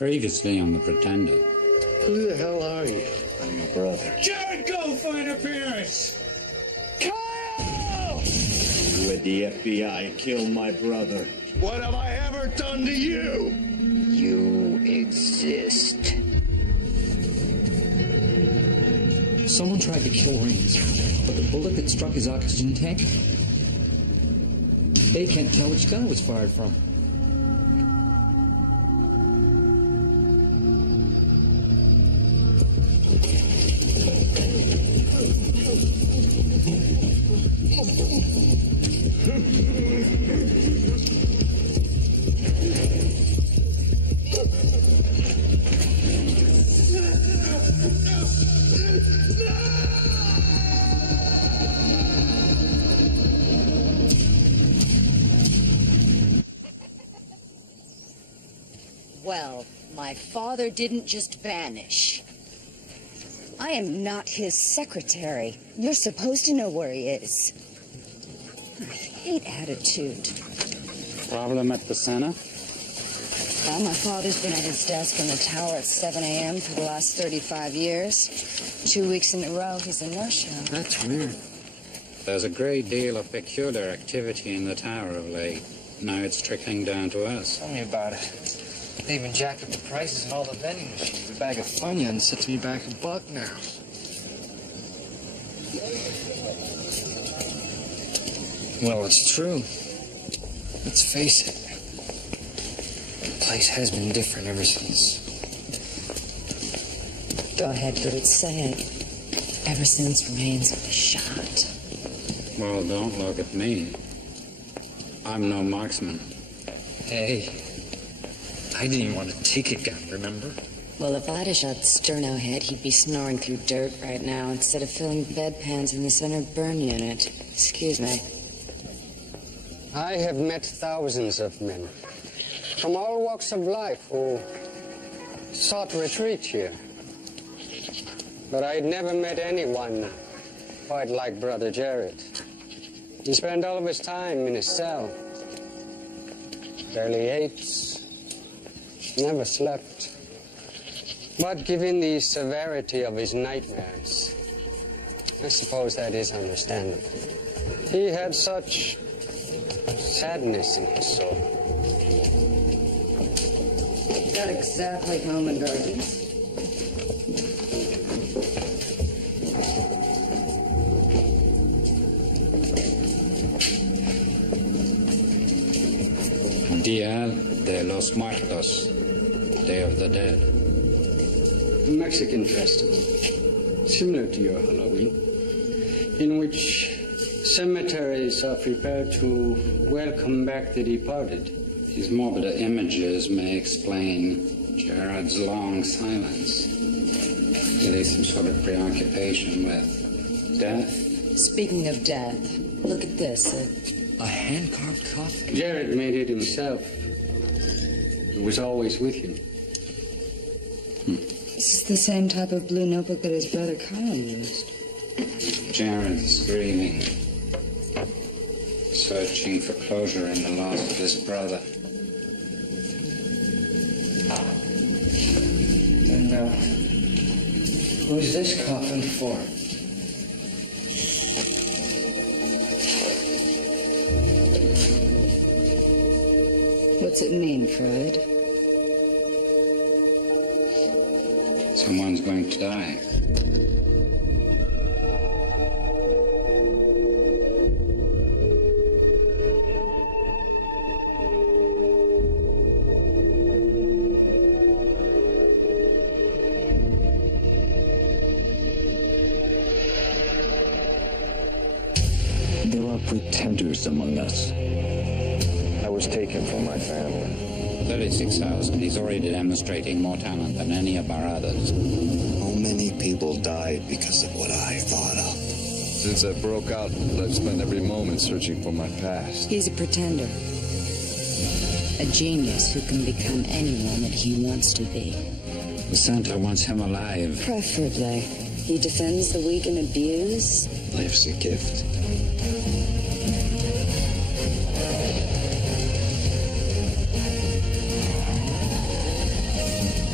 Previously on The Pretender. Who the hell are you? I'm your brother. Jared, go for an appearance! Kyle! You at the FBI killed my brother. What have I ever done to you? You exist. Someone tried to kill Rains, but the bullet that struck his oxygen tank, they can't tell which gun it was fired from. Well, my father didn't just vanish. I am not his secretary. You're supposed to know where he is. I hate attitude. Problem at the center? Well, my father's been at his desk in the tower at 7 a.m. for the last 35 years. 2 weeks in a row, he's a no-show. That's weird. There's a great deal of peculiar activity in the tower of late. Now it's trickling down to us. Tell me about it. They even jacked up the prices on all the vending machines. A bag of Funyuns sets me back $1 now. Well, it's true. Let's face it. The place has been different ever since. Go ahead, Bert, say it. Ever since Rains was shot. Well, don't look at me. I'm no marksman. Hey, I didn't even want to take a gun, remember? Well, if I'd have shot Sterno head, he'd be snoring through dirt right now instead of filling bedpans in the center burn unit. Excuse me. I have met thousands of men from all walks of life who sought retreat here. But I'd never met anyone quite like Brother Jared. He spent all of his time in his cell. Barely ate, never slept. But given the severity of his nightmares, I suppose that is understandable. He had such sadness in his soul. Not exactly home and gardens. Dia de los Muertos, Day of the Dead. A Mexican festival, similar to your Halloween, in which cemeteries are prepared to welcome back the departed. These morbid images may explain Jared's long silence. Really some sort of preoccupation with death. Speaking of death, look at this. A hand-carved coffin? Jared made it himself. It was always with him. This is the same type of blue notebook that his brother Kyle used. Jared's grieving, searching for closure in the loss of his brother. And, who's this coffin for? What's it mean, Freud? Someone's going to die. There are pretenders among us. I was taken from my family. 36,000. He's already demonstrating more talent than any of our others. How many people died because of what I thought of? Since I broke out, I've spent every moment searching for my past. He's a pretender. A genius who can become anyone that he wants to be. The center wants him alive. Preferably. He defends the weak and abused. Life's a gift.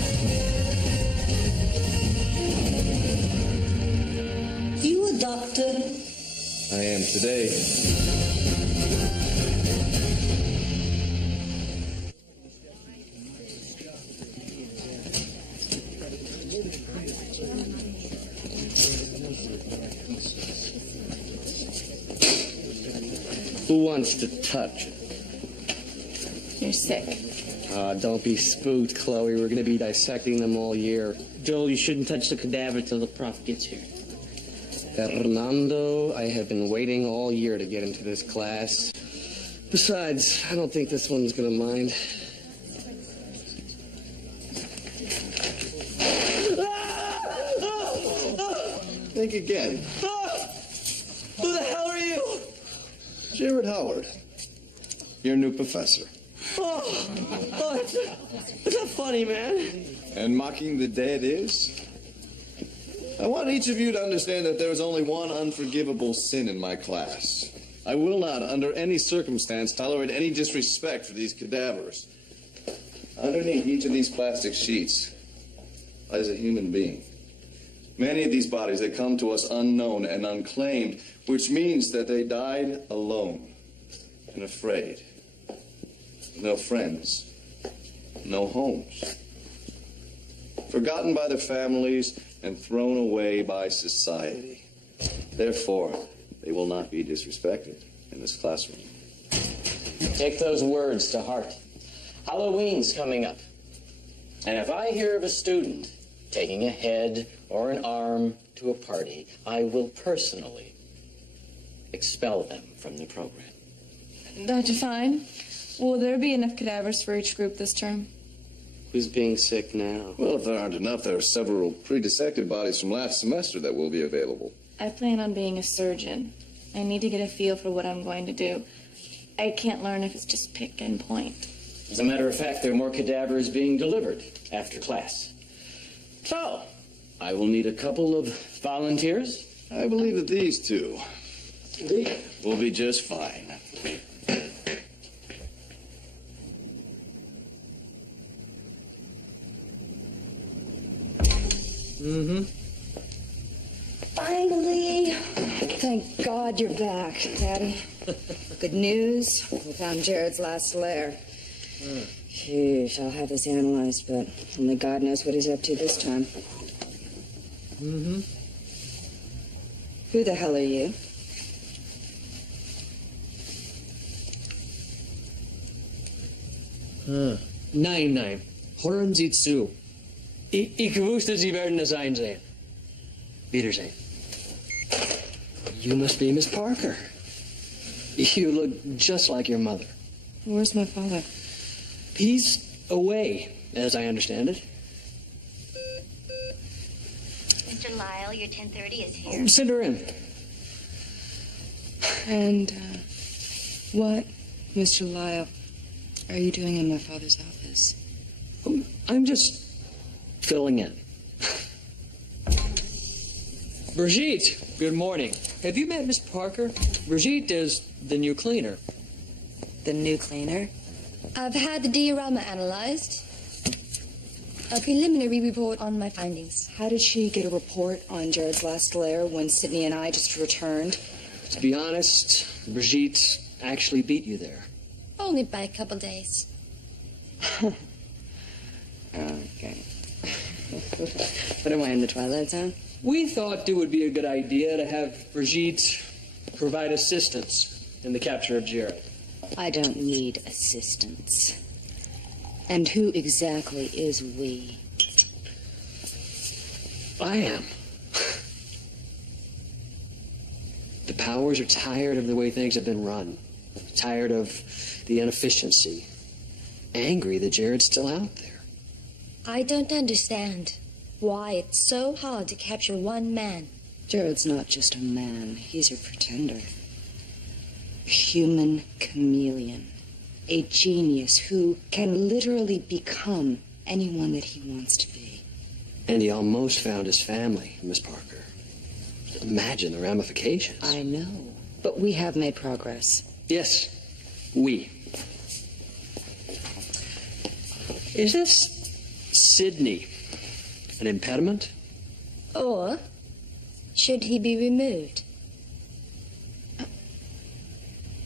I am today. Who wants to touch? You're sick. Don't be spooked, Chloe. We're going to be dissecting them all year. Joel, you shouldn't touch the cadaver till the prof gets here. Fernando, I have been waiting all year to get into this class. Besides, I don't think this one's going to mind. Think again. Who the hell are you? Jared Howard, your new professor. It's not funny, man. And mocking the dead is? I want each of you to understand that there is only one unforgivable sin in my class. I will not, under any circumstance, tolerate any disrespect for these cadavers. Underneath each of these plastic sheets lies a human being. Many of these bodies, they come to us unknown and unclaimed, which means that they died alone and afraid. No friends, no homes. Forgotten by their families and thrown away by society. Therefore, they will not be disrespected in this classroom. Take those words to heart. Halloween's coming up. And if I hear of a student taking a head or an arm to a party, I will personally expel them from the program. Dr. Fine, will there be enough cadavers for each group this term? Who's being sick now? Well, if there aren't enough, there are several pre-dissected bodies from last semester that will be available. I plan on being a surgeon. I need to get a feel for what I'm going to do. I can't learn if it's just pick and point. As a matter of fact, there are more cadavers being delivered after class. So, I will need a couple of volunteers. I believe that these two will be just fine. Finally! Thank God you're back, Daddy. Good news. We found Jared's last lair. Sheesh, I'll have this analyzed, but only God knows what he's up to this time. Who the hell are you? Nein. Hören Sie zu. Ich wusste, Sie werden es einsehen. Wiedersehen. You must be Miss Parker. You look just like your mother. Where's my father? He's away, as I understand it. Mr. Lyle, your 10:30 is here. Send her in. And, what, Mr. Lyle, are you doing in my father's office? I'm just filling in. Brigitte, good morning. Have you met Miss Parker? Brigitte is the new cleaner. The new cleaner? I've had the diorama analyzed. A preliminary report on my findings. How did she get a report on Jared's last lair when Sydney and I just returned? To be honest, Brigitte actually beat you there. Only by a couple days. Okay. What am I in the Twilight Zone? We thought it would be a good idea to have Brigitte provide assistance in the capture of Jared. I don't need assistance. And who exactly is we? I am. The powers are tired of the way things have been run. Tired of the inefficiency. Angry that Jared's still out there. I don't understand why it's so hard to capture one man. Jared's not just a man. He's a pretender. A human chameleon. A genius who can literally become anyone that he wants to be. And he almost found his family, Miss Parker. Imagine the ramifications. I know. But we have made progress. Yes, we. Is this Sydney an impediment? Or should he be removed?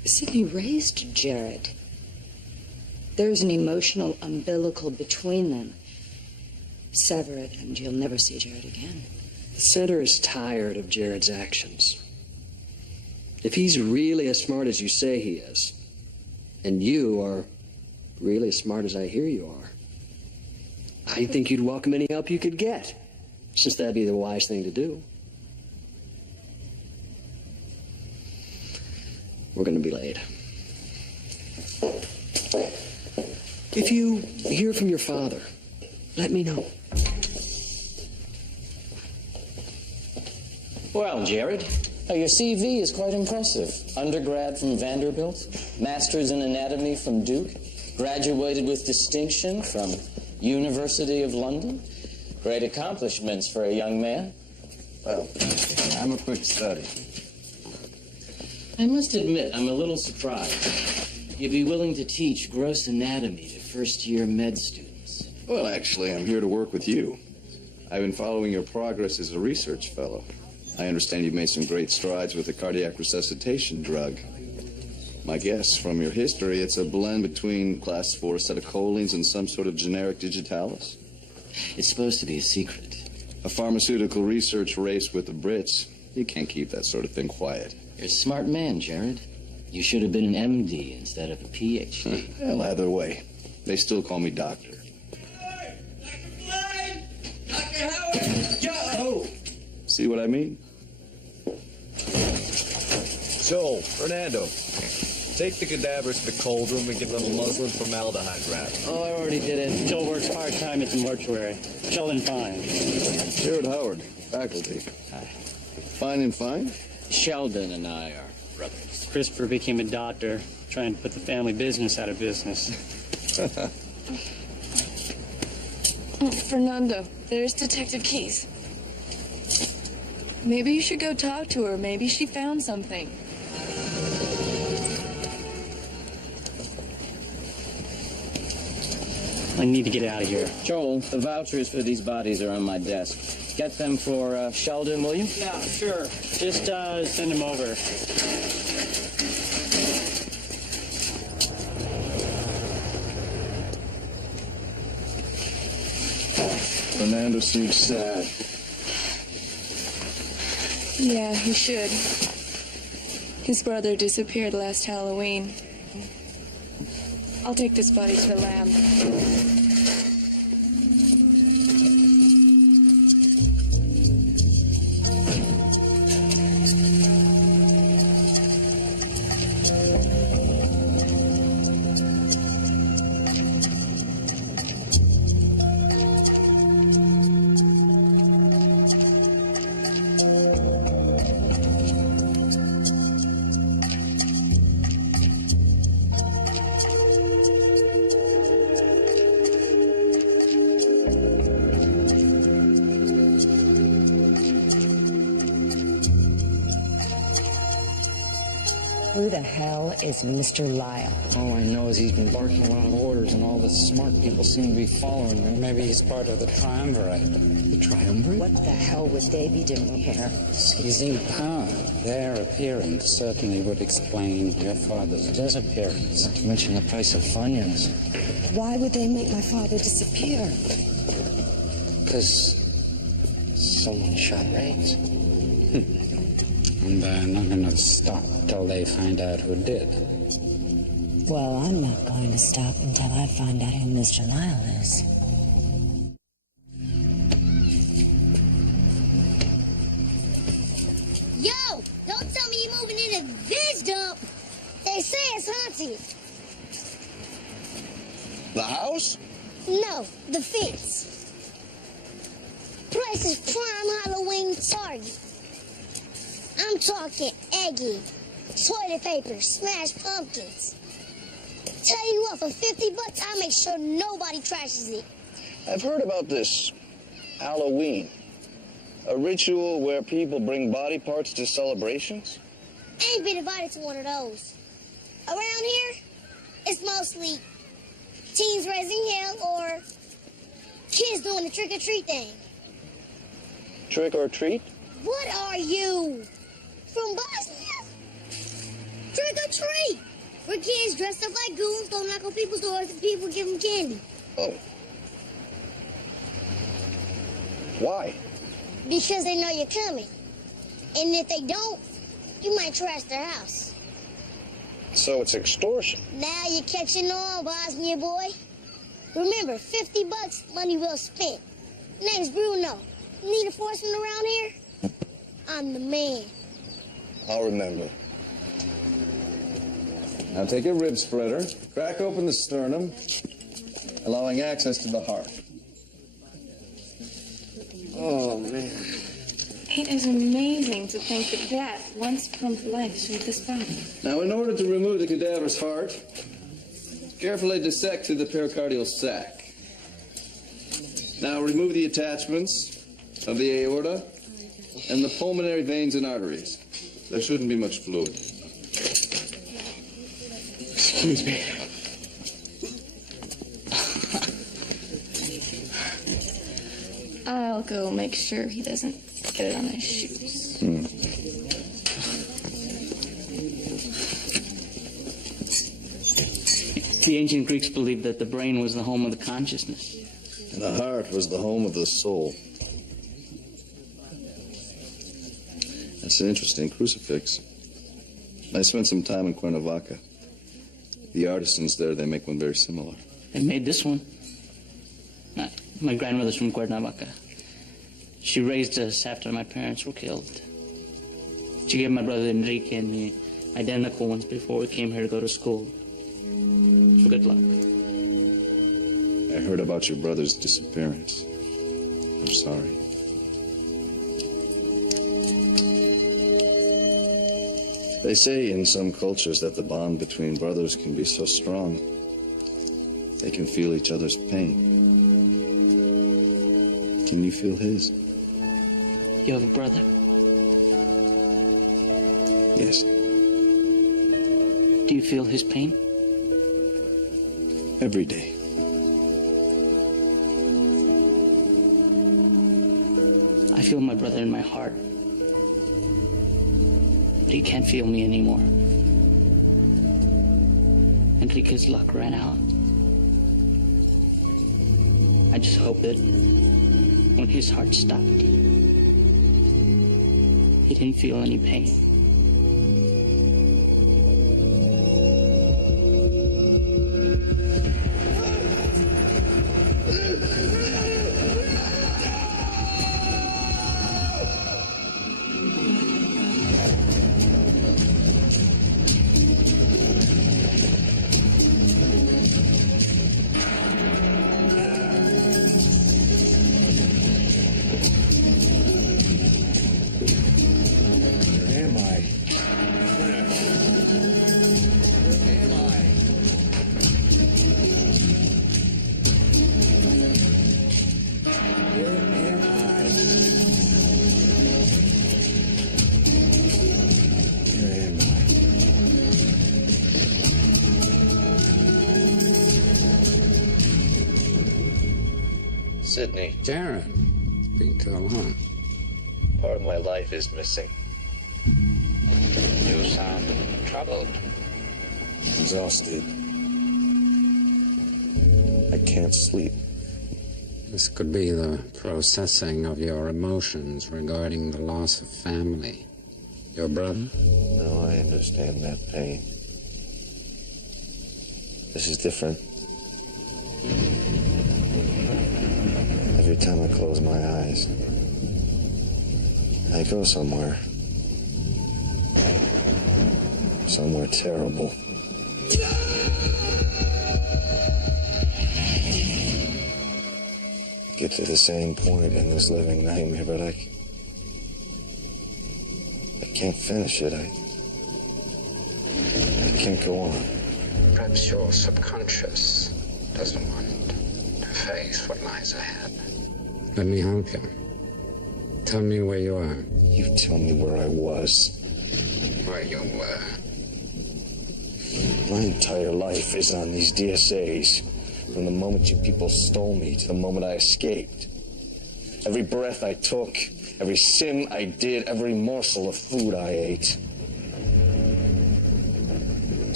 Sidney raised Jared. There's an emotional umbilical between them. Sever it, and you'll never see Jared again. The center is tired of Jared's actions. If he's really as smart as you say he is, and you are really as smart as I hear you are, I think you'd welcome any help you could get, since that'd be the wise thing to do. We're going to be late. If you hear from your father, let me know. Well, Jared, your CV is quite impressive. Undergrad from Vanderbilt, master's in anatomy from Duke, graduated with distinction from University of London. Great accomplishments for a young man. Well, I'm a quick study. I must admit, I'm a little surprised. You'd be willing to teach gross anatomy to first-year med students. Well, actually, I'm here to work with you. I've been following your progress as a research fellow. I understand you've made some great strides with the cardiac resuscitation drug. My guess from your history, it's a blend between class 4 acetylcholines and some sort of generic digitalis. It's supposed to be a secret. A pharmaceutical research race with the Brits. You can't keep that sort of thing quiet. You're a smart man, Jared. You should have been an MD instead of a PhD. Well, either way, they still call me doctor. Dr. Howard! Yo! See what I mean? Joel, Fernando, take the cadavers to the cold room and give them a muslin formaldehyde wrap. Oh, I already did it. Joel works part-time at the mortuary. Sheldon Fine. Jared Howard, faculty. Hi. Fine and fine? Sheldon and I are brothers. Christopher became a doctor, trying to put the family business out of business. Fernando, there's Detective Keys. Maybe you should go talk to her. Maybe she found something. I need to get out of here. Joel, the vouchers for these bodies are on my desk. Get them for Sheldon, will you? Yeah, sure. Just send them over. Fernando seems sad. Yeah, he should. His brother disappeared last Halloween. I'll take this body to the lab. Who the hell is Mr. Lyle? All I know is he's been barking a lot of orders, and all the smart people seem to be following him. Maybe he's part of the triumvirate. The triumvirate? What the hell would they be doing here? He's in power. Their appearance certainly would explain your father's disappearance. Not to mention the price of Funyuns. Why would they make my father disappear? Because someone shot Rains. And they're not going to stop till they find out who did. Well, I'm not going to stop until I find out who Mr. Lyle is. Yo! Don't tell me you're moving into this dump! They say it's haunted. The house? No, the fence. Price is prime Halloween target. I'm talking eggy, toilet paper, smashed pumpkins. Tell you what, for $50, I'll make sure nobody trashes it. I've heard about this Halloween. A ritual where people bring body parts to celebrations? I ain't been invited to one of those. Around here, it's mostly teens raising hell or kids doing the trick-or-treat thing. Trick or treat? What are you? From Bosnia? Trick or treat! We're kids dressed up like goons, don't knock on people's doors, and people give them candy. Oh. Why? Because they know you're coming. And if they don't, you might trash their house. So it's extortion. Now you're catching on, Bosnia boy. Remember, $50, money well spent. Name's Bruno. Need enforcement around here? I'm the man. I'll remember. Now take a rib spreader, crack open the sternum, allowing access to the heart. Oh, man. It is amazing to think that death once pumped life through this body. Now, in order to remove the cadaver's heart, carefully dissect through the pericardial sac. Now, remove the attachments of the aorta and the pulmonary veins and arteries. There shouldn't be much fluid. Excuse me. I'll go make sure he doesn't get it on his shoes. The ancient Greeks believed that the brain was the home of the consciousness. And the heart was the home of the soul. That's an interesting crucifix. I spent some time in Cuernavaca. The artisans there, they make one very similar. They made this one. My grandmother's from Cuernavaca. She raised us after my parents were killed. She gave my brother Enrique and me identical ones before we came here to go to school. So good luck. I heard about your brother's disappearance. I'm sorry. They say in some cultures that the bond between brothers can be so strong, they can feel each other's pain. Can you feel his? You have a brother? Yes. Do you feel his pain? Every day. I feel my brother in my heart. But he can't feel me anymore. Enrique's luck ran out. I just hope that when his heart stopped, he didn't feel any pain. Sydney. Jared, been too long. Part of my life is missing. You sound troubled. Exhausted. I can't sleep. This could be the processing of your emotions regarding the loss of family. Your brother? No, I understand that pain. This is different. Every time I close my eyes, I go somewhere. Somewhere terrible. Get to the same point in this living nightmare, but I can't finish it. I can't go on. Perhaps your subconscious doesn't want to face what lies ahead. Let me help you. Tell me where you are. You tell me where I was. Where you were. My entire life is on these DSAs. From the moment you people stole me to the moment I escaped. Every breath I took, every sin I did, every morsel of food I ate.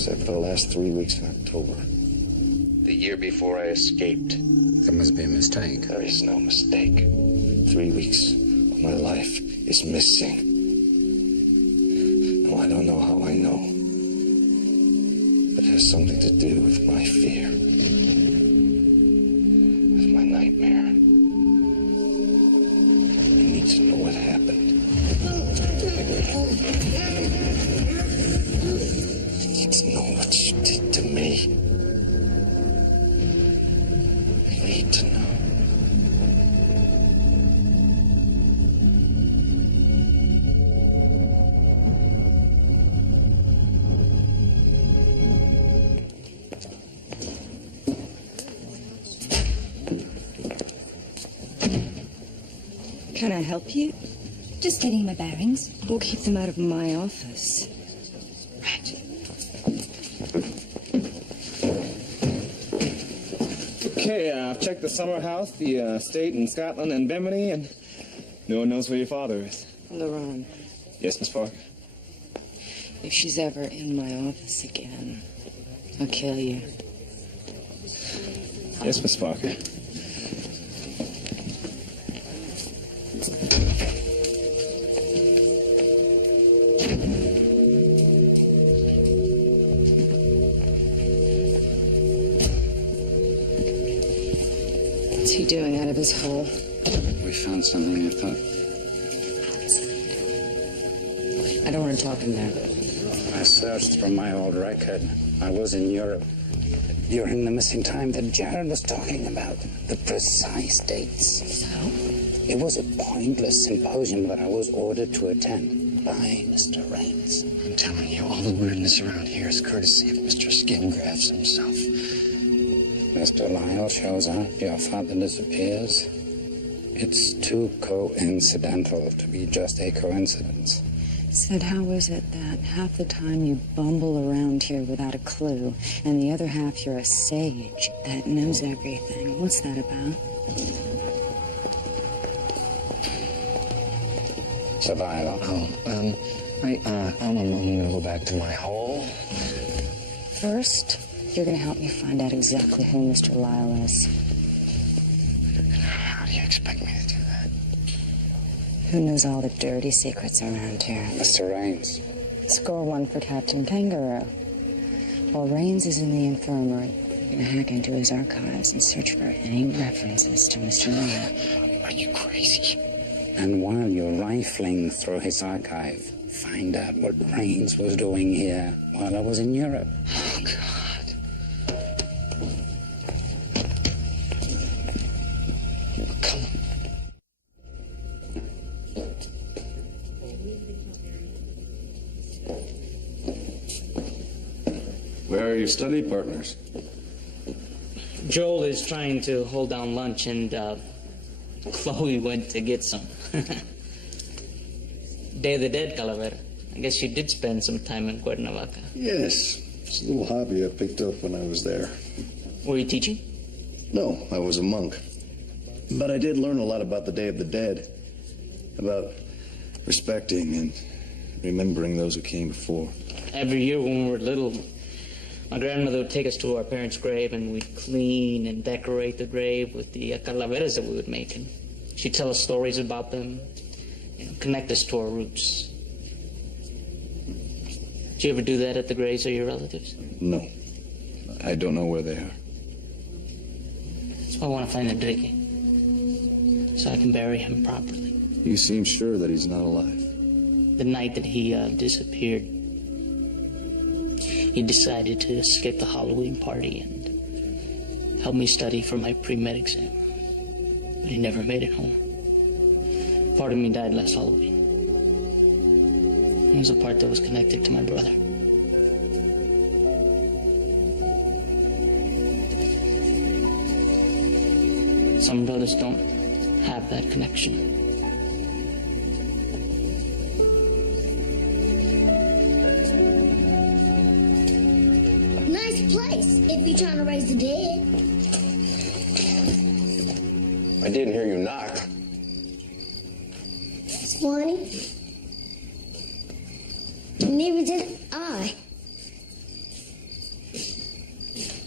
Except for the last 3 weeks in October. The year before I escaped. There must be a mistake. There is no mistake. 3 weeks of my life is missing. No, I don't know how I know. But it has something to do with my fear. With my nightmare. I need to know what happened. I need to know what you did to me. I need to know. Can I help you? Just getting my bearings. We'll keep them out of my office. Okay, I've checked the summer house, the estate in Scotland and Bimini, and no one knows where your father is. Laurent, Yes, Miss Parker? if she's ever in my office again, I'll kill you. Yes, Miss Parker. What's he doing out of his hole? We found something, I thought. I don't want to talk in there. I searched from my old record. I was in Europe during the missing time that Jared was talking about. The precise dates. So? It was a pointless symposium that I was ordered to attend by Mr. Raines. I'm telling you, all the weirdness around here is courtesy of Mr. Skingrass himself. Mr. Lyle shows up, your father disappears. It's too coincidental to be just a coincidence. Sid, how is it that half the time you bumble around here without a clue, and the other half you're a sage that knows everything? What's that about? Survival. I'm gonna go back to my hole. First, you're going to help me find out exactly who Mr. Lyle is. How do you expect me to do that? Who knows all the dirty secrets around here? Mr. Raines. Score one for Captain Kangaroo. While Raines is in the infirmary, you're going to hack into his archives and search for any references to Mr. Lyle. Are you crazy? And while you're rifling through his archive, find out what Raines was doing here while I was in Europe. Oh, God. Where are your study partners? Joel is trying to hold down lunch, and Chloe went to get some. Day of the Dead, Calavera. I guess you did spend some time in Cuernavaca. Yes. It's a little hobby I picked up when I was there. Were you teaching? No, I was a monk. But I did learn a lot about the Day of the Dead. About respecting and remembering those who came before. Every year when we were little, my grandmother would take us to our parents' grave, and we'd clean and decorate the grave with the calaveras that we would make. And she'd tell us stories about them and connect us to our roots. Did you ever do that at the graves of your relatives? No. I don't know where they are. That's why I want to find Enrique, so I can bury him properly. You seem sure that he's not alive. The night that he disappeared, he decided to escape the Halloween party and help me study for my pre-med exam. But he never made it home. Part of me died last Halloween. It was the part that was connected to my brother. Some brothers don't have that connection. Nice place if you're trying to raise the dead. I didn't hear you knock. It's funny. Neither did I.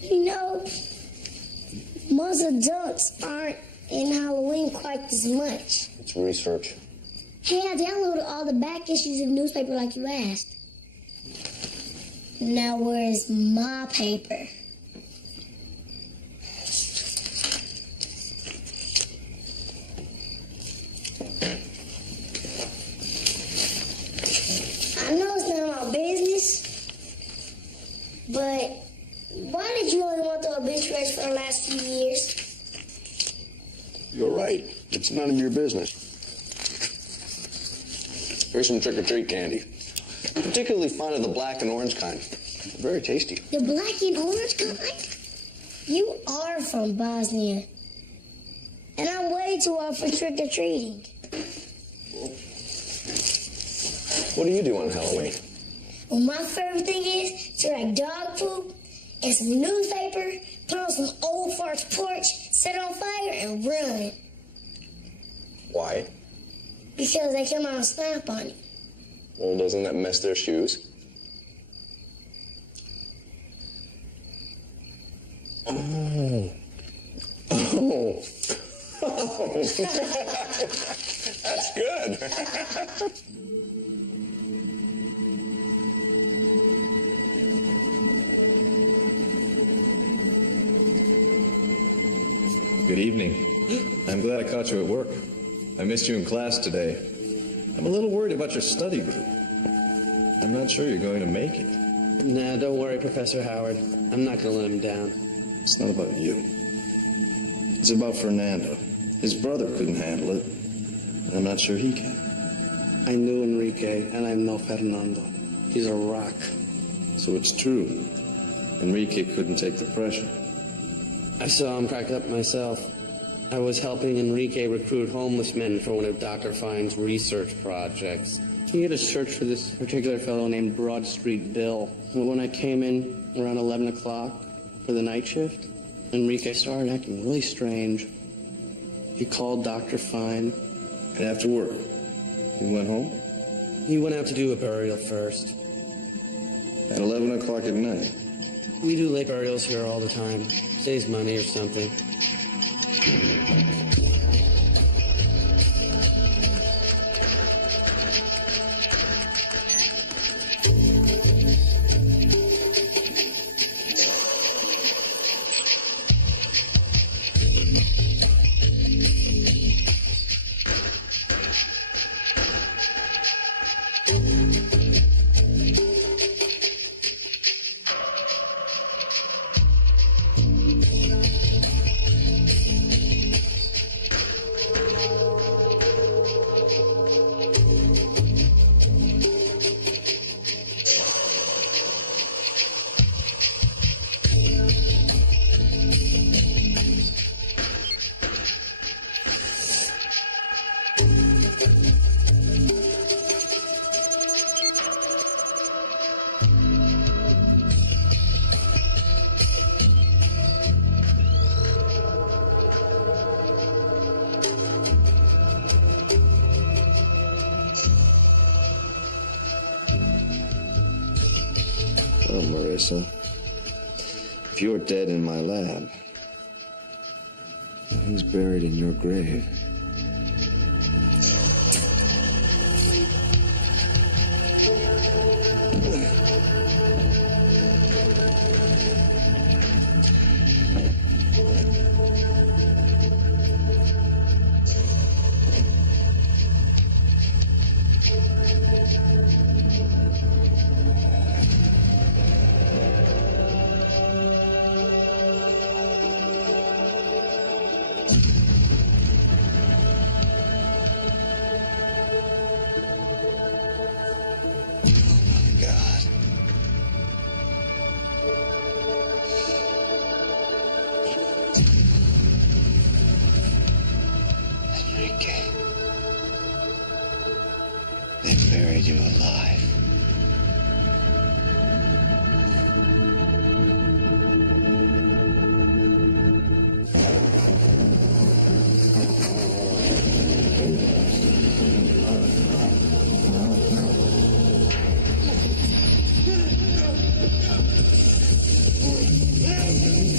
You know, most adults aren't in Halloween quite as much. It's research. Hey, I downloaded all the back issues of newspaper like you asked. Now where's my paper? I know it's none of my business, but why did you only want the obituaries for the last few years? You're right. It's none of your business. Here's some trick-or-treat candy. I'm particularly fond of the black and orange kind. Very tasty. The black and orange kind? You are from Bosnia. And I'm way too old for trick-or-treating. What do you do on Halloween? Well, my favorite thing is to write dog poop and some newspaper, put on some old fart's porch, set it on fire, and run. Why? Because they come out and stomp on you. Well, doesn't that mess their shoes? Oh. Oh. Oh. That's good. Good evening. I'm glad I caught you at work. I missed you in class today. I'm a little worried about your study group. I'm not sure you're going to make it. Nah, don't worry, Professor Howard. I'm not going to let him down. It's not about you. It's about Fernando. His brother couldn't handle it, and I'm not sure he can. I knew Enrique, and I know Fernando. He's a rock. So it's true. Enrique couldn't take the pressure. I saw him crack up myself. I was helping Enrique recruit homeless men for one of Dr. Fine's research projects. He had a search for this particular fellow named Broad Street Bill. When I came in around 11 o'clock for the night shift, Enrique started acting really strange. He called Dr. Fine. And after work, he went home? He went out to do a burial first. At 11 o'clock at night? We do late burials here all the time. Saves money or something. Well, Marissa, if you're dead in my lab, who's buried in your grave? They buried you alive.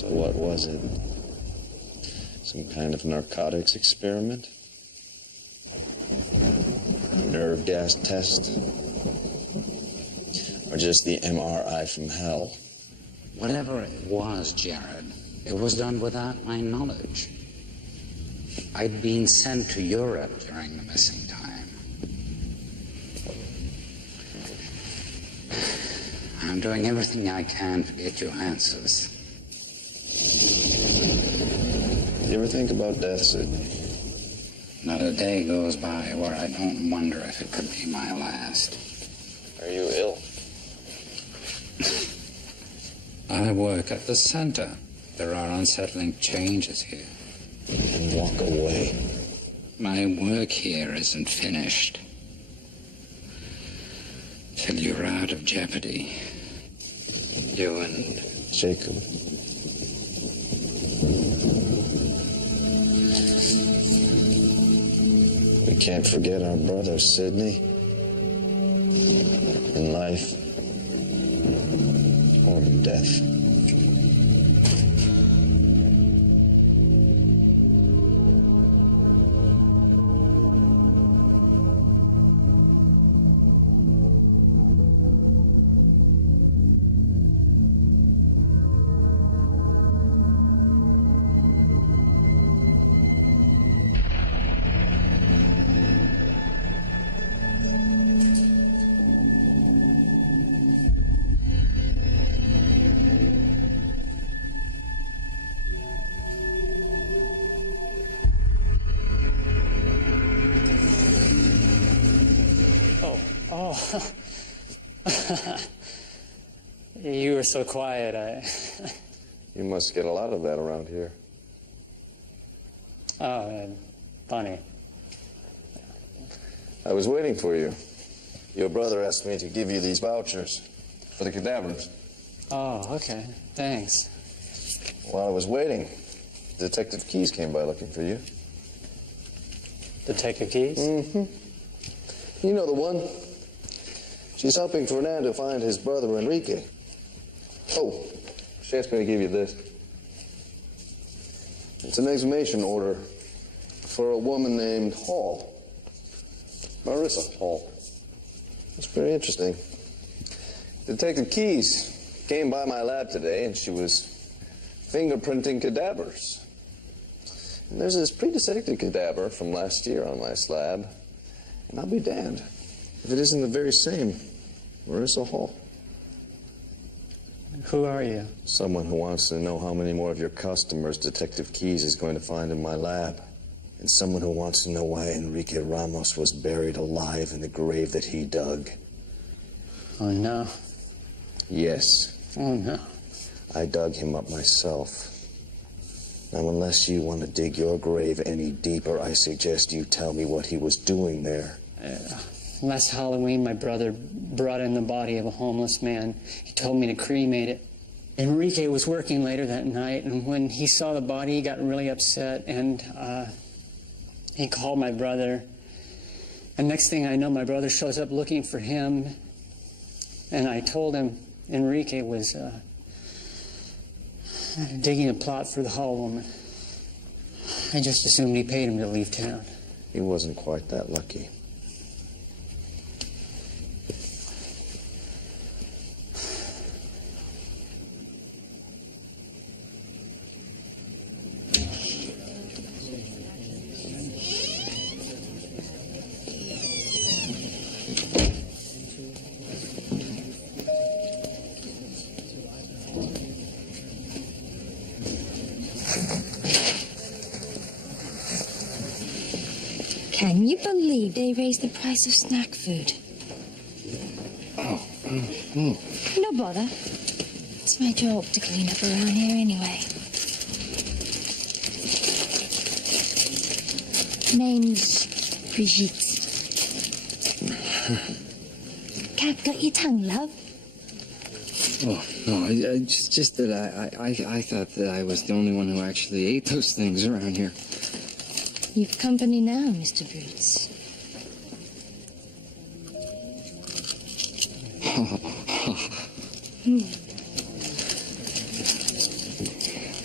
So what was it? Some kind of narcotics experiment? Nerve gas test? Or just the MRI from hell? Whatever it was, Jared, it was done without my knowledge. I'd been sent to Europe during the missing time. I'm doing everything I can to get you answers. You ever think about death, Sid? Not a day goes by where I don't wonder if it could be my last. Are you ill? I work at the center. There are unsettling changes here. And walk away. My work here isn't finished. Till you're out of jeopardy. You and Jacob. We can't forget our brother, Sidney. In life or in death. You were so quiet, You must get a lot of that around here. Funny. I was waiting for you. Your brother asked me to give you these vouchers for the cadavers. Oh, okay. Thanks. While I was waiting, Detective Keyes came by looking for you. Detective Keyes? Mm-hmm. You know the one. She's helping Fernando find his brother Enrique. Oh, she asked me to give you this. It's an exhumation order for a woman named Hall. Marissa Hall. It's very interesting. Detective Keyes came by my lab today and she was fingerprinting cadavers. And there's this pre-dissected cadaver from last year on my slab. And I'll be damned if it isn't the very same Marissa Hall. Who are you? Someone who wants to know how many more of your customers Detective Keyes is going to find in my lab. And someone who wants to know why Enrique Ramos was buried alive in the grave that he dug. Oh, no. Yes. Oh, no. I dug him up myself. Now, unless you want to dig your grave any deeper, I suggest you tell me what he was doing there. Last Halloween, my brother brought in the body of a homeless man. He told me to cremate it. Enrique was working later that night, and when he saw the body, he got really upset, and he called my brother. And next thing I know, my brother shows up looking for him, and I told him Enrique was digging a plot for the Hall woman. I just assumed he paid him to leave town. He wasn't quite that lucky. Can you believe they raised the price of snack food? No bother. It's my job to clean up around here anyway. Name's Brigitte. Cat got your tongue, love? Oh, no, just that I thought that I was the only one who actually ate those things around here. You've company now, Mr. Boots.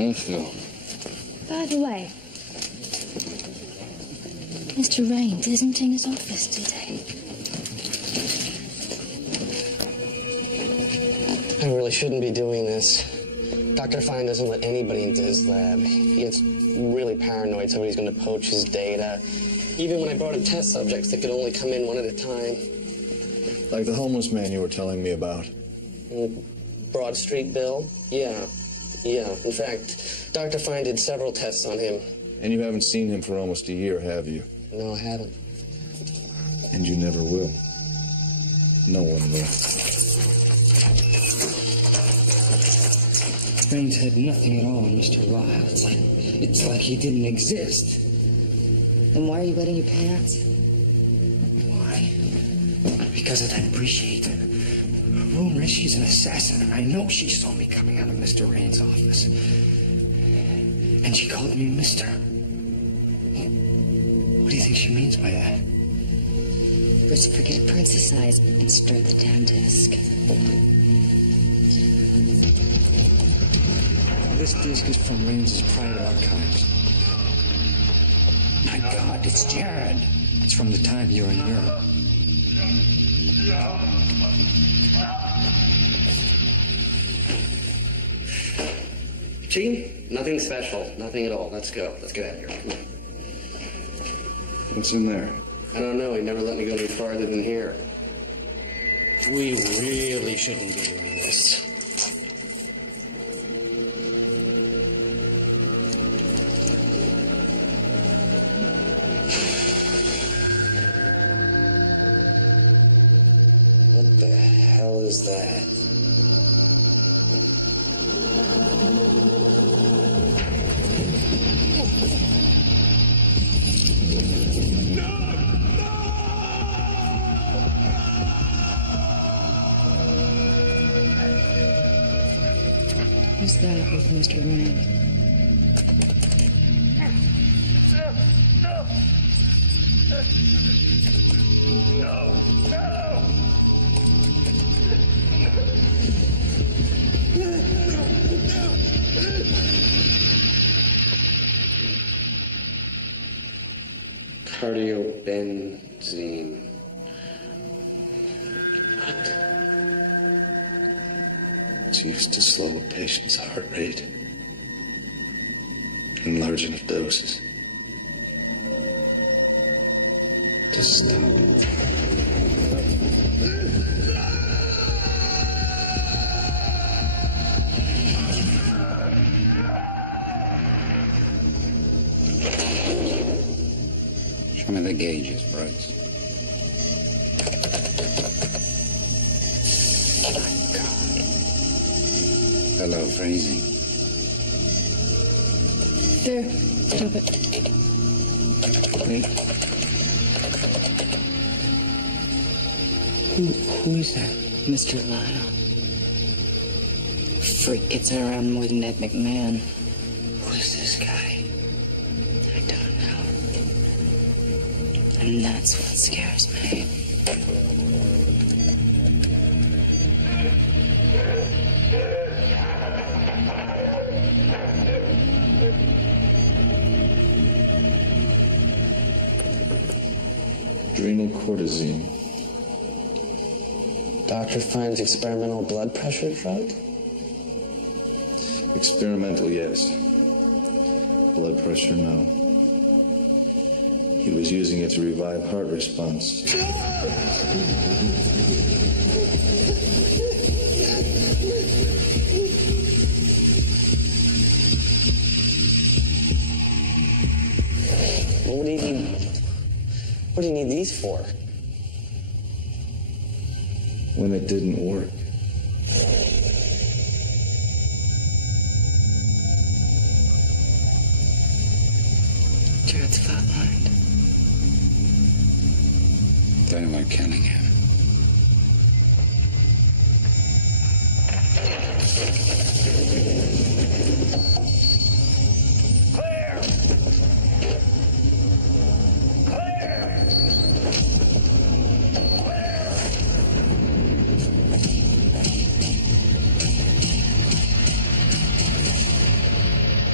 Thank you. By the way, Mr. Raines isn't in his office today. I really shouldn't be doing this. Dr. Fine doesn't let anybody into his lab. He gets really paranoid somebody's going to poach his data. Even when I brought him test subjects that could only come in one at a time. Like the homeless man you were telling me about. Broad Street Bill? Yeah. In fact, Dr. Fine did several tests on him. And you haven't seen him for almost a year, have you? No, I haven't. And you never will. No one will. Raines had nothing at all on Mr. Lyle. It's like he didn't exist. Then why are you wetting your pants? Why? Because of that appreciator. Rumor is she's an assassin, and I know she saw me coming out of Mr. Raines' office. And she called me Mister. What do you think she means by that? Let's forget Princess Eyes and start the damn desk. This disc is from Raines' private archives. My God, it's Jared. It's from the time you were in Europe. Gene, nothing special. Nothing at all. Let's go. Let's get out of here. Come on. What's in there? I don't know. He never let me go any farther than here. We really shouldn't be doing this. What the hell is that? Who's that with Mr. Raines? Cardiobenzene. It's used to slow a patient's heart rate in large enough doses to stop it. Show me the gauges, Brooks. Hello, freezing. There, stop it. Wait. Who is that? Mr. Lyle. Freak gets around more than Ed McMahon. Who is this guy? I don't know. And that's what scares me. Adrenal cortisone. Dr. Fine's experimental blood pressure drug? Experimental, yes. Blood pressure, no. He was using it to revive heart response. Well, what do you need these for? When it didn't work. Jared's flatlined. They were killing him.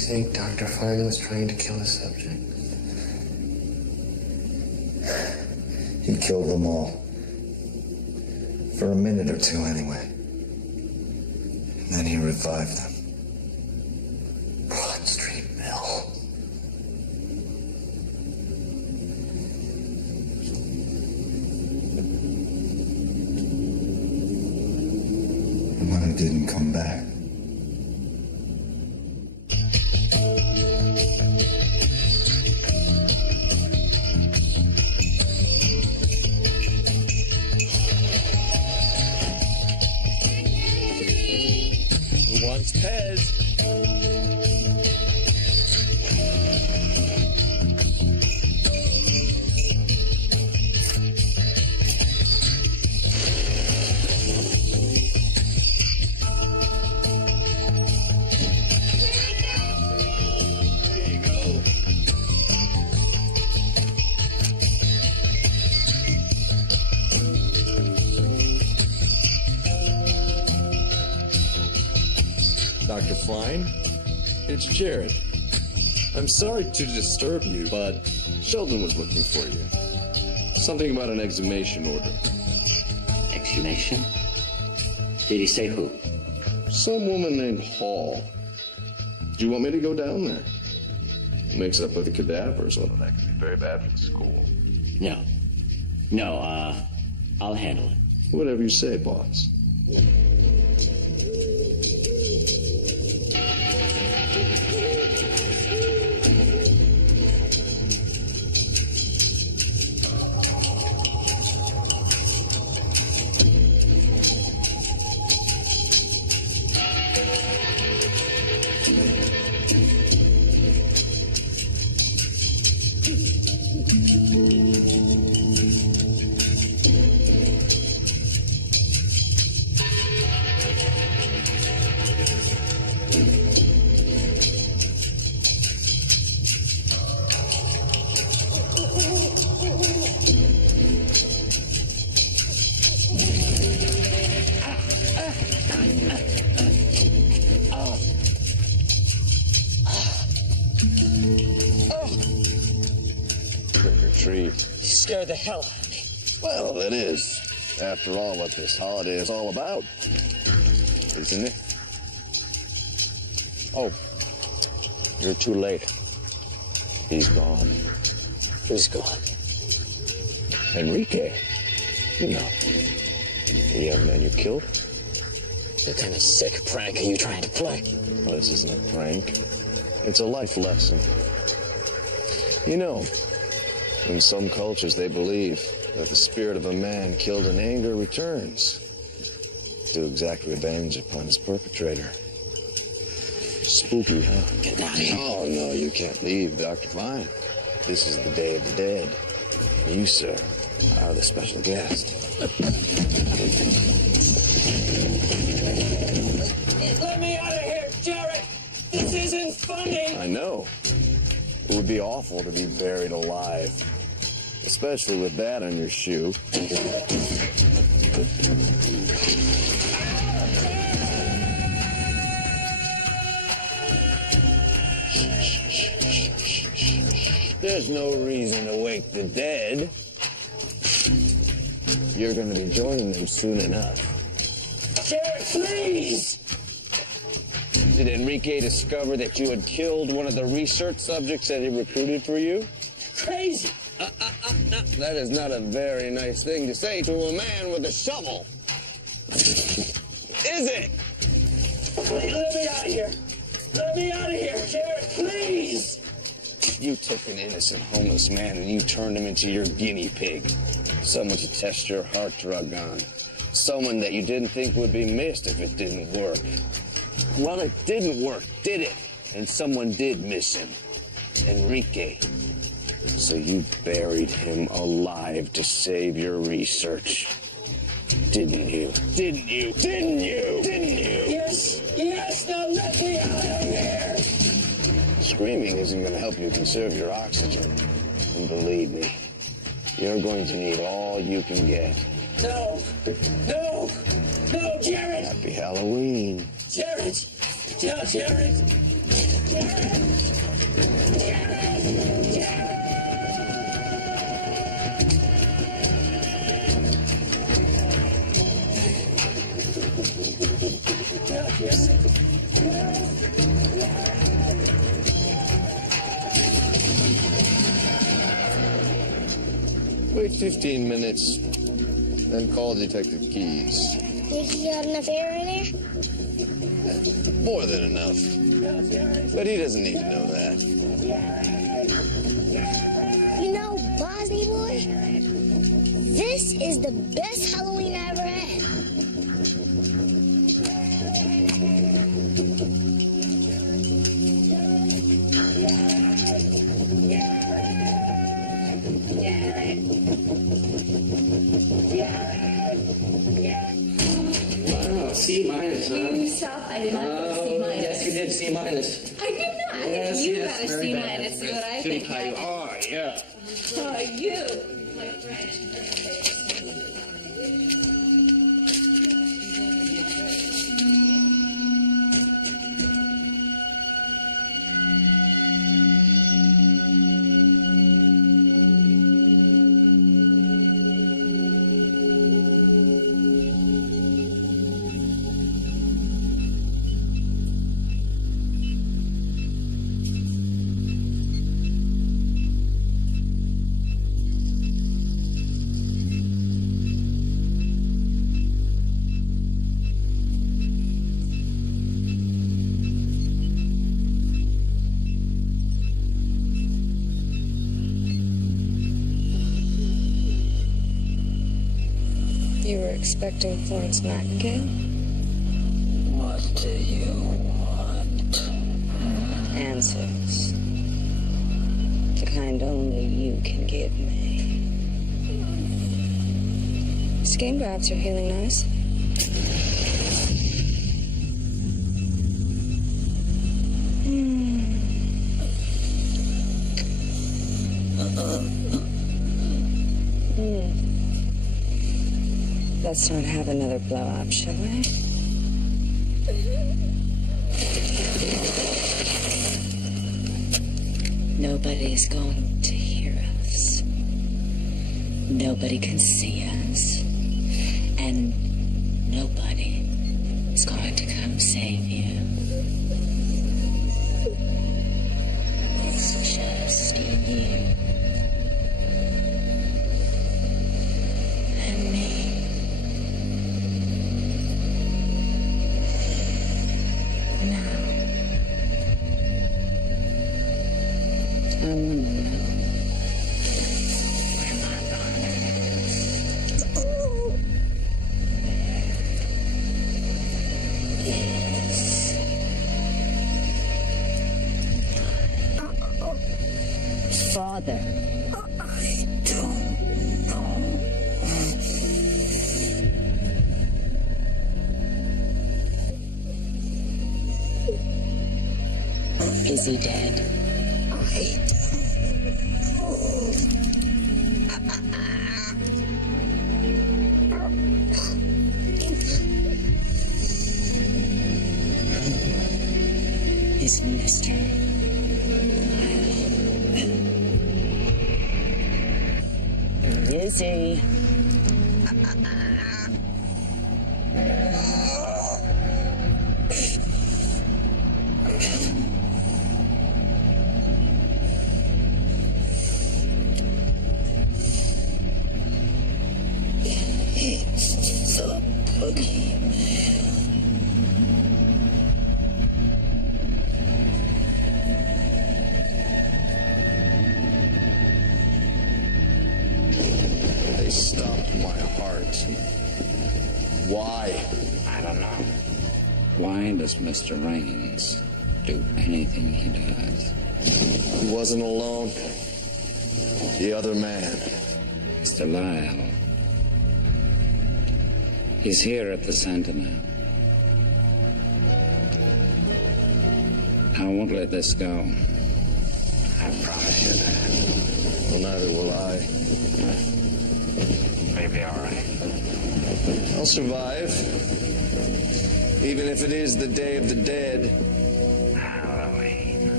think Dr. Fine was trying to kill the subject? He killed them all. For a minute or two, anyway. And then he revived them. Broad Street Mill. The money didn't come back. Who wants Pez? Dr. Fine, it's Jared. I'm sorry to disturb you, but Sheldon was looking for you. Something about an exhumation order. Exhumation? Did he say who? Some woman named Hall. Do you want me to go down there? Mix up with the cadavers, well, that could be very bad for the school. No. I'll handle it. Whatever you say, boss. Treat. You scared the hell out of me. Well, it is. After all, what this holiday is all about, isn't it? Oh, you're too late. He's gone. Who's gone? Enrique. You know, the young man you killed. What kind of sick prank are you trying to play? Well, this isn't a prank. It's a life lesson. You know, in some cultures, they believe that the spirit of a man killed in anger returns to exact revenge upon his perpetrator. Spooky, huh? Get out of here. Oh, no, you can't leave, Dr. Fine. This is the Day of the Dead. You, sir, are the special guest. Let me out of here, Jared! This isn't funny! I know. It would be awful to be buried alive. Especially with that on your shoe. There's no reason to wake the dead. You're going to be joining them soon enough. Jared, please! Did Enrique discover that you had killed one of the research subjects that he recruited for you? Crazy! That is not a very nice thing to say to a man with a shovel. Is it? Let me out of here! Let me out of here, Jared, please! You took an innocent homeless man and you turned him into your guinea pig. Someone to test your heart drug on. Someone that you didn't think would be missed if it didn't work. Well, it didn't work, did it? And someone did miss him. Enrique. So you buried him alive to save your research. Didn't you? Didn't you? Didn't you? Didn't you? Yes, now let me out of here! Screaming isn't going to help you conserve your oxygen. And believe me, you're going to need all you can get. No, Jared! Happy Halloween. Jared! Wait 15 minutes, then call Detective Keys. Think you got enough air in there? More than enough. But he doesn't need to know that. You know, Bosny boy, this is the best Halloween I ever had. Wow, C minus, huh? You stop. I did not get a C minus. Yes, you did, C minus. I did not. Yes, You yes, got a very C bad. minus. See what I Shouldn't think. tell you. Oh, yeah. Oh, you. My friend. You were expecting Florence Nightingale? What do you want? Answers. The kind only you can give me. Skin grafts are healing nice. Let's not have another blow up, shall we? Nobody's going to hear us. Nobody can see us. And nobody is going to come save you. It's just you. And me. I want to know where my father is. Yes. Father. I don't know. Is he dead? Is Mr. Is he? It's the boogeyman. They stopped my heart. Why? I don't know. Why does Mr. Raines do anything he does? He wasn't alone. The other man. Mr. Lyle. He's here at the center now. I won't let this go. I promise you that. Well, neither will I. Maybe all right. I'll survive. Even if it is the Day of the Dead. Halloween.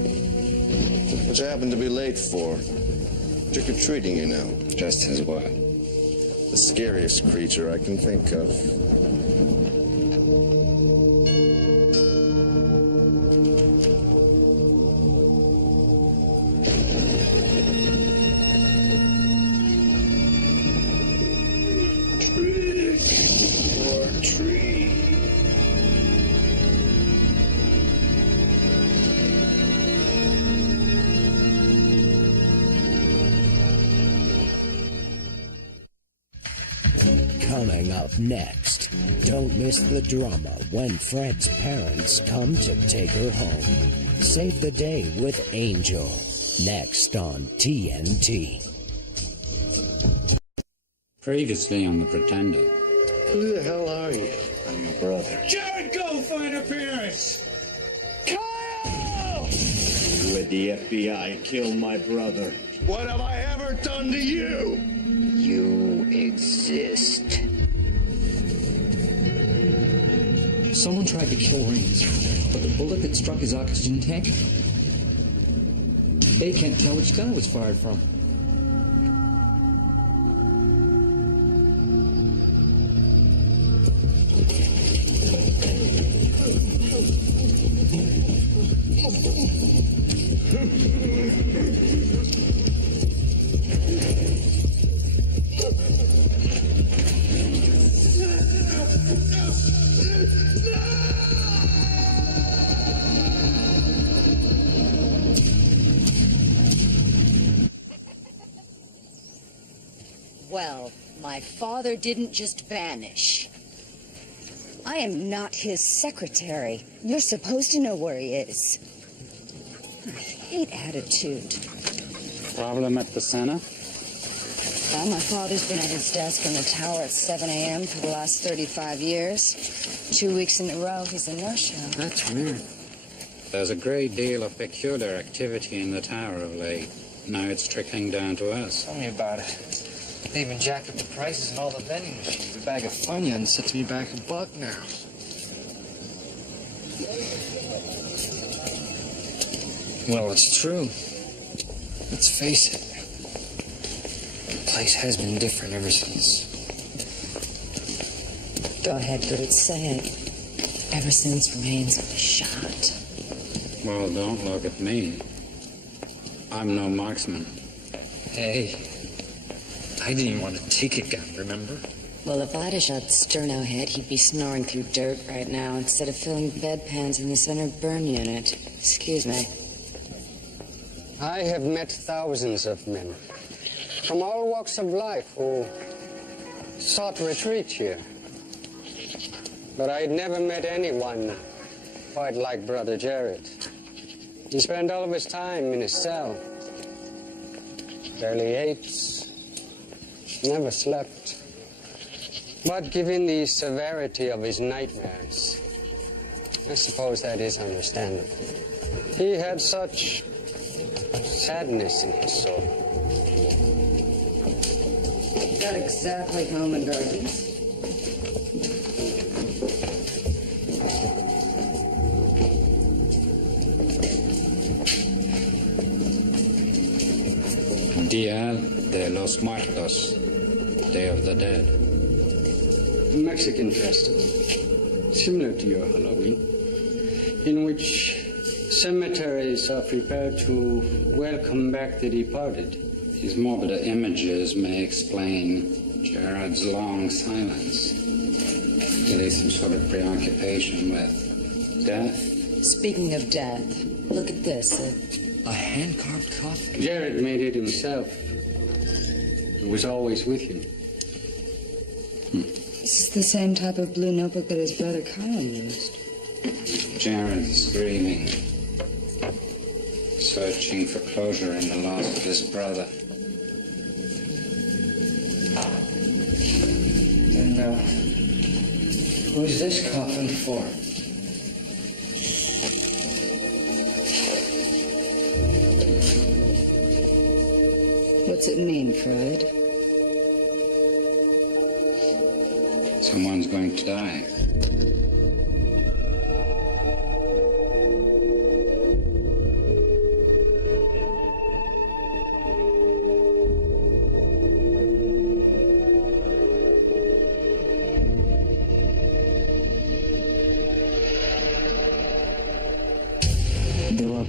What you happen to be late for? Trick-or-treating, you know. Just his word. The scariest creature I can think of. Coming up next, don't miss the drama when Fred's parents come to take her home. Save the day with Angel. Next on TNT. Previously on The Pretender. Who the hell are you? I'm your brother. Jared, go find her parents! Kyle! You at the FBI killed my brother. What have I ever done to you? You exist. Someone tried to kill Rains, but the bullet that struck his oxygen tank, they can't tell which gun it was fired from. Well, my father didn't just vanish. I am not his secretary. You're supposed to know where he is. I hate attitude. Problem at the center? Well, my father's been at his desk in the tower at 7 a.m. for the last 35 years. 2 weeks in a row, he's a no-show. That's weird. There's a great deal of peculiar activity in the tower of late. Now it's trickling down to us. Tell me about it. They even jacked up the prices in all the vending machines. A bag of Funyuns sets me back $1 now. Well, it's true. Let's face it. The place has been different ever since. Go ahead, Bert, say it. Ever since Rains was shot. Well, don't look at me. I'm no marksman. Hey, I didn't even want to take a gun, remember? Well, if I'd have shot Sterno head, he'd be snoring through dirt right now instead of filling bedpans in the center burn unit. Excuse me. I have met thousands of men from all walks of life who sought retreat here. But I'd never met anyone quite like Brother Jared. He spent all of his time in his cell. Barely ate, never slept. But given the severity of his nightmares, I suppose that is understandable. He had such sadness in his soul. Not exactly home and gardens. Dia de los Muertos, Day of the Dead. A Mexican festival, similar to your Halloween, in which cemeteries are prepared to welcome back the departed. These morbid images may explain Jared's long silence. Really some sort of preoccupation with death. Speaking of death, look at this. A hand-carved coffin? Jared made it himself. It was always with him. This is the same type of blue notebook that his brother Colin used. Jared's grieving, searching for closure in the loss of his brother. And who's this coffin for? What's it mean, Fred? Someone's going to die.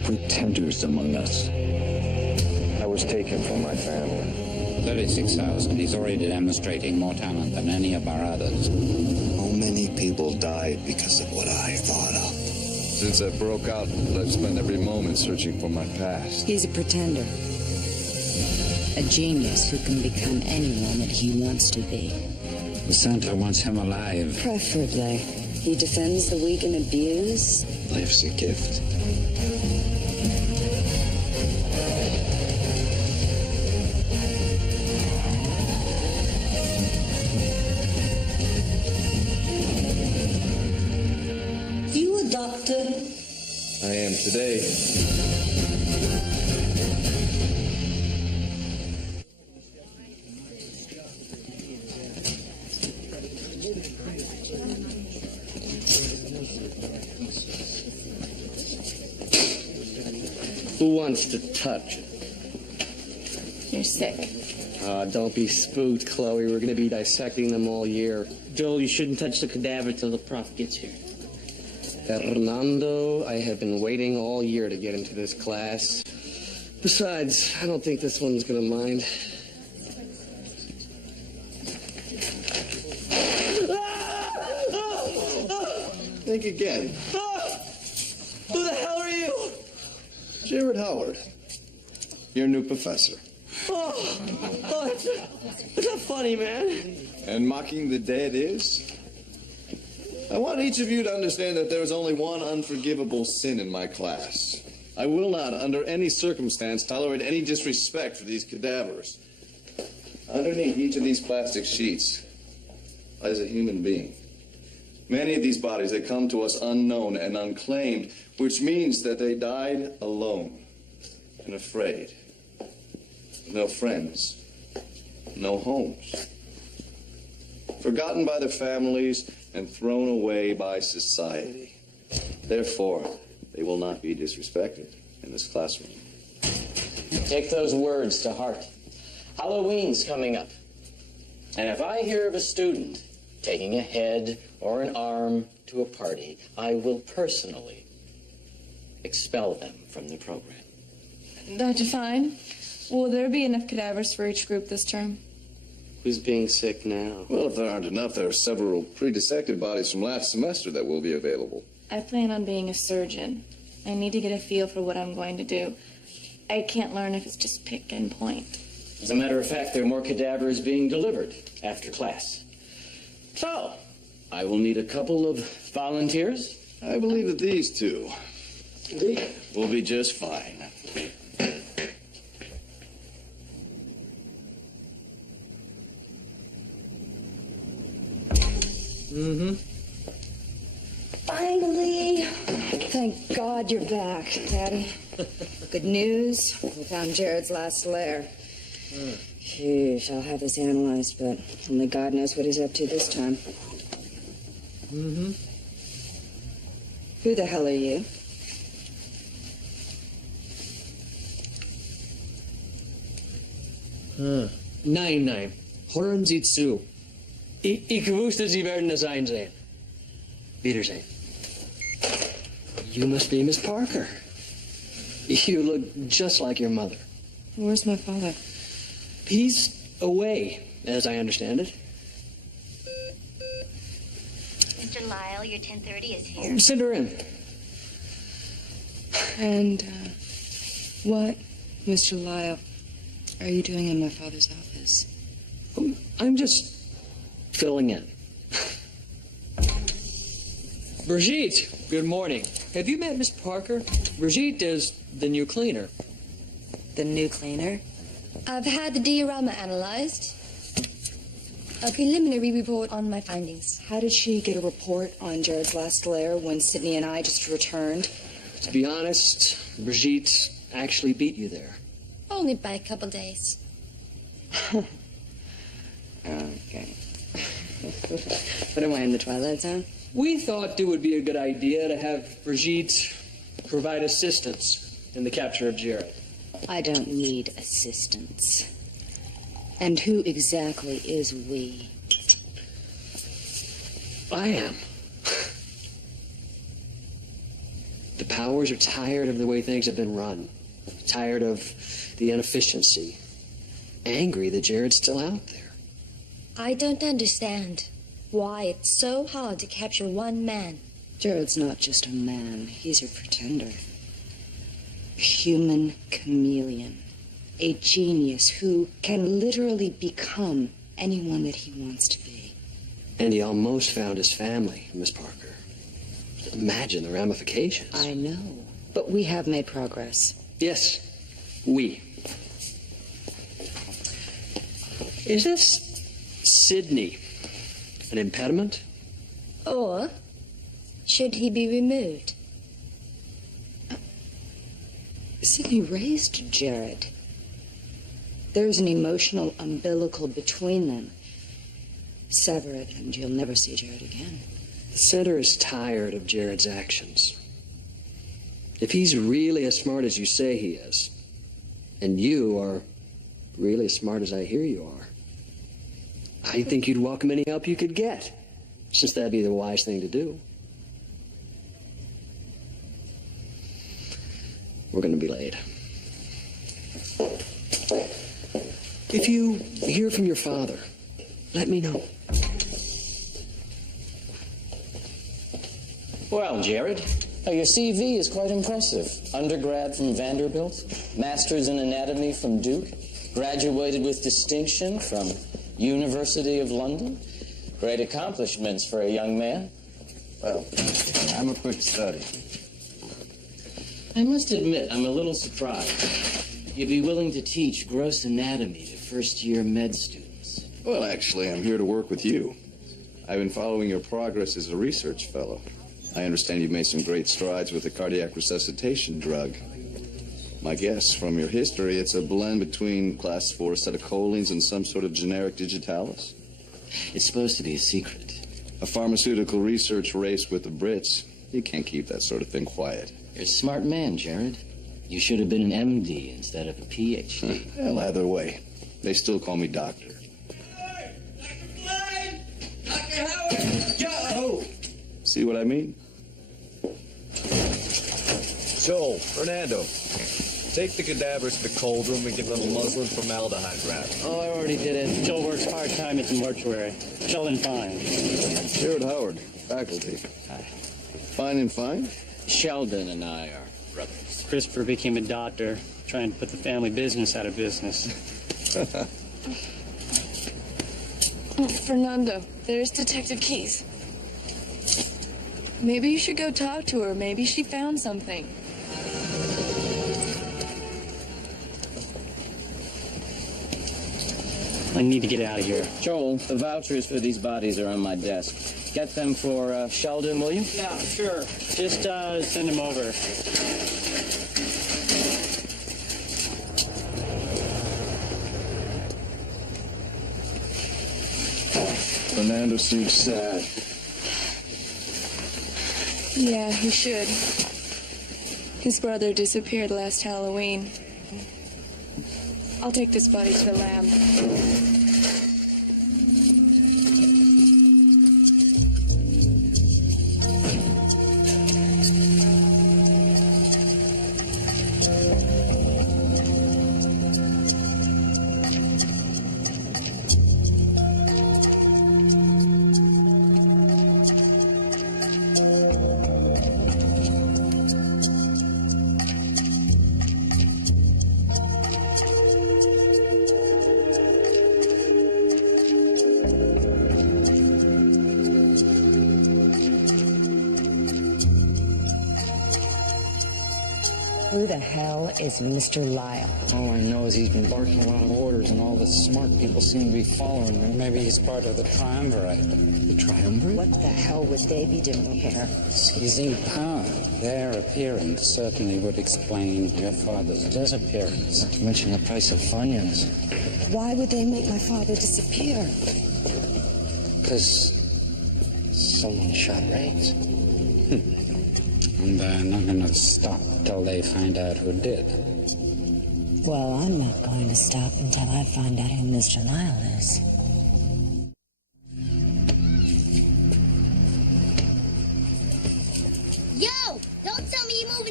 pretenders among us. I was taken from my family. 36,000. He's already demonstrating more talent than any of our others. How many people died because of what I thought of? Since I broke out, I've spent every moment searching for my past. He's a pretender. A genius who can become anyone that he wants to be. The center wants him alive. Preferably. He defends the weak and abused. Life's a gift. You a doctor? I am today. Who wants to touch? You're sick. Don't be spooked, Chloe. We're going to be dissecting them all year. Joel, you shouldn't touch the cadaver till the prof gets here. Fernando, I have been waiting all year to get into this class. Besides, I don't think this one's going to mind. Think again. Who the hell are you? Jared Howard, your new professor. It's not funny, man. And mocking the dead is? I want each of you to understand that there is only one unforgivable sin in my class. I will not, under any circumstance, tolerate any disrespect for these cadavers. Underneath each of these plastic sheets lies a human being. Many of these bodies, they come to us unknown and unclaimed, which means that they died alone and afraid. No friends, no homes. Forgotten by their families and thrown away by society. Therefore, they will not be disrespected in this classroom. Take those words to heart. Halloween's coming up. And if I hear of a student taking a head or an arm to a party, I will personally expel them from the program. Dr. Fine, will there be enough cadavers for each group this term? Who's being sick now? Well, if there aren't enough, there are several pre-dissected bodies from last semester that will be available. I plan on being a surgeon. I need to get a feel for what I'm going to do. I can't learn if it's just pick and point. As a matter of fact, there are more cadavers being delivered after class. So, I will need a couple of volunteers. I believe that these two will be just fine. Mm-hmm. Finally! Thank God you're back, Daddy. Good news. We found Jared's last lair. Sheesh, I'll have this analyzed, but only God knows what he's up to this time. Mm-hmm. Who the hell are you? Nein. Hören Sie zu. Ich wusste, Sie werden es einsehen. Wiedersehen. You must be Miss Parker. You look just like your mother. Where's my father? He's away, as I understand it. Mr. Lyle, your 10:30 is here. Send her in. And, what, Mr. Lyle, are you doing in my father's office? I'm just filling in. Brigitte, good morning. Have you met Miss Parker? Brigitte is the new cleaner. The new cleaner? I've had the diorama analyzed. A preliminary report on my findings. How did she get a report on Jared's last lair when Sydney and I just returned? To be honest, Brigitte actually beat you there. Only by a couple days. Okay. What am I in the Twilight Zone? We thought it would be a good idea to have Brigitte provide assistance in the capture of Jared. I don't need assistance. And who exactly is we? I am. The Powers are tired of the way things have been run. Tired of the inefficiency. Angry that Jared's still out there. I don't understand why it's so hard to capture one man. Jared's not just a man. He's a pretender. A human chameleon. A genius who can literally become anyone that he wants to be. And he almost found his family, Miss Parker. Imagine the ramifications. I know. But we have made progress. Yes, we. Is this Sydney an impediment? Or should he be removed? Sydney raised Jared. There's an emotional umbilical between them. Sever it and you'll never see Jared again. The center is tired of Jared's actions. If he's really as smart as you say he is, and you are really as smart as I hear you are, I think you'd welcome any help you could get, since that'd be the wise thing to do. We're going to be late. If you hear from your father, let me know. Well, Jared, your CV is quite impressive. Undergrad from Vanderbilt, master's in anatomy from Duke, graduated with distinction from University of London. Great accomplishments for a young man. Well, I'm a quick study. I must admit, I'm a little surprised. You'd be willing to teach gross anatomy to first-year med students. Well, actually, I'm here to work with you. I've been following your progress as a research fellow. I understand you've made some great strides with the cardiac resuscitation drug. My guess from your history, it's a blend between class 4 acetylcholines and some sort of generic digitalis. It's supposed to be a secret. A pharmaceutical research race with the Brits. You can't keep that sort of thing quiet. You're a smart man, Jared. You should have been an MD instead of a PhD. Well, either way, they still call me doctor. Dr. Howard! Joe! See what I mean? Joel, Fernando, take the cadavers to the cold room and give them a muslin formaldehyde wrap. Oh, I already did it. Joel works part-time at the mortuary. Sheldon Fine. Jared Howard, faculty. Hi. Fine and fine? Sheldon and I are brothers. Christopher became a doctor, trying to put the family business out of business. Fernando, there's Detective Keys. Maybe you should go talk to her. Maybe she found something. I need to get out of here. Joel, the vouchers for these bodies are on my desk. Get them for Sheldon, will you? Yeah, sure. Just send him over. Fernando seems sad. Yeah, he should. His brother disappeared last Halloween. I'll take this body to the lab. Who the hell is Mr. Lyle? All I know is he's been barking a lot of orders, and all the smart people seem to be following him. Maybe he's part of the triumvirate. The triumvirate? What the hell would they be doing here? Seizing power. Their appearance certainly would explain your father's disappearance. Not to mention the price of Funyuns. Why would they make my father disappear? Because someone shot Rains. And they're not going to stop till they find out who did. Well, I'm not going to stop until I find out who Mr. Lyle is. Yo! Don't tell me you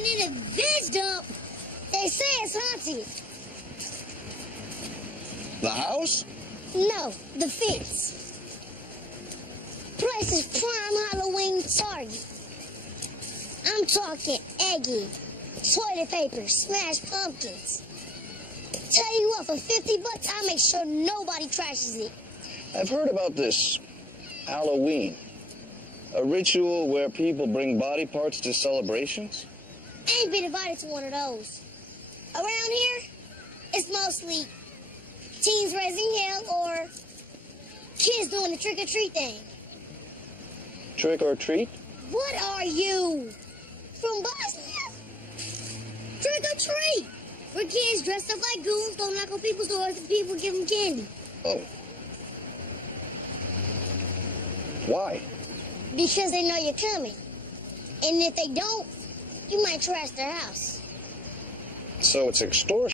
this dump. They say it's haunted. The house? No, the fence. Place is prime Halloween target. I'm talking eggy, toilet paper, smashed pumpkins. Tell you what, for $50, I'll make sure nobody trashes it. I've heard about this Halloween. A ritual where people bring body parts to celebrations? I ain't been invited to one of those. Around here, it's mostly teens raising hell or kids doing the trick-or-treat thing. Trick or treat? What are you? From Bosnia? Trick-or-treat! Where kids dressed up like goons go knock on people's doors and people give them candy. Oh. Why? Because they know you're coming. And if they don't, you might trash their house. So it's extortion.